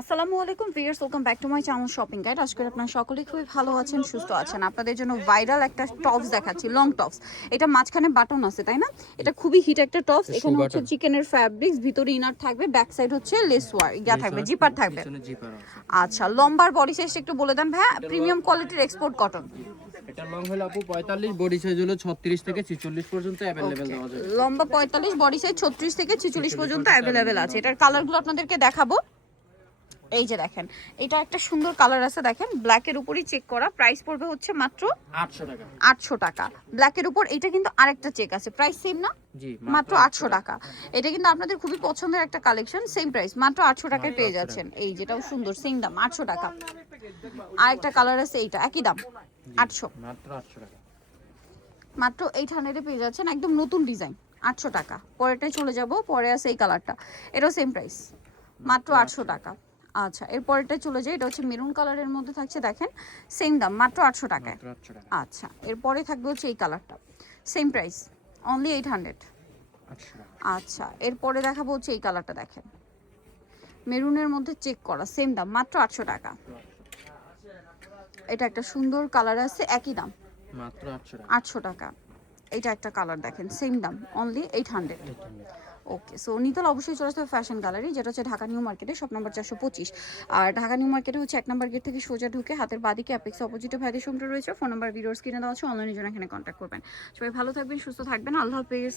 আসসালামু আলাইকুম viewers welcome back to my channel shopping guide আজকে আপনারা সকলেই খুবই ভালো আছেন সুস্থ আছেন আপনাদের জন্য ভাইরাল একটা টপস দেখাচ্ছি লং টপস এটা মাঝখানে বাটন আছে তাই না এটা খুবই হিট একটা টপস এটা এখানে shoe হচ্ছে button। চিকেনের ফ্যাব্রিক্স ভিতরে ইনার থাকবে ব্যাক সাইড হচ্ছে লেস ওয়ার ইয়া থাকবে জিপার থাকবে পিছনে জিপার আছে আচ্ছা লম্বার বডি সাইজটা একটু বলে দেন ভাইয়া প্রিমিয়াম কোয়ালিটির এক্সপোর্ট কটন এটা লং হলো আপু 45 বডি সাইজ হলো 36 থেকে 46 পর্যন্ত अवेलेबल দেওয়া যায় লম্বা পঁয়তাল্লিশ বডি সাইজ ছত্রিশ থেকে ছেচল্লিশ পর্যন্ত অ্যাভেলেবেল আছে এটার কালারগুলো আপনাদেরকে দেখাবো এই যে দেখেন এটা একটা সুন্দর কালার আছে দেখেন ব্ল্যাকের উপরই চেক করা প্রাইস পড়বে হচ্ছে মাত্র 800 টাকা। আটশো টাকা। ব্ল্যাকের উপর এটা কিন্তু আরেকটা চেক আছে প্রাইস সেম না? জি মাত্র আটশো টাকা। এটা কিন্তু আপনাদের খুবই পছন্দের একটা কালেকশন সেম প্রাইস মাত্র আটশো টাকায় পেয়ে যাচ্ছেন। এই যেটাও সুন্দর সেম দাম আটশো টাকা। আরেকটা কালার আছে এইটা একই দাম আটশো। মাত্র 800 টাকা। মাত্র এইট হান্ড্রেডে পেয়ে যাচ্ছেন একদম নতুন ডিজাইন আটশো টাকা। পরেরটায় চলে যাব পরে আছে এই কালারটা এটাও সেম প্রাইস মাত্র আটশো টাকা। আচ্ছা এর পরেরটায় চলে যায় এটা হচ্ছে মেরুন কালারের মধ্যে থাকছে দেখেন সেম দাম মাত্র আটশো টাকায় 800 টাকা। আচ্ছা এরপরে থাকবে হচ্ছে এই কালারটা same price only eight hundred 800 টাকা। আচ্ছা এরপরে দেখাবো হচ্ছে এই কালারটা দেখেন। মেরুনের মধ্যে চেক করা সেম দাম মাত্র আটশো টাকা। এটা একটা সুন্দর কালার আছে একই দাম। মাত্র 800 টাকা। আটশো টাকা। এটা একটা কালার দেখেন সেম দাম only eight hundred okay so নিতল অবশ্যই চলে আসতে হবে ফ্যাশন গ্যালারি যেটা হচ্ছে ঢাকা নিউ মার্কেটে শপ নাম্বার চারশো পঁচিশ। আর ঢাকা নিউ মার্কেটে হচ্ছে এক নম্বর গেট থেকে সোজা ঢুকে হাতের বাদিকে অ্যাপেক্স অপোজিটে ভাইদের শোরুমটা রয়েছে। ফোন নাম্বার ভিডিওর স্ক্রিনে দেওয়া আছে অনলাইনের জন্য এখানে কন্ট্যাক্ট করবেন। সবাই ভালো থাকবেন, সুস্থ থাকবেন। আল্লাহ হাফেজ।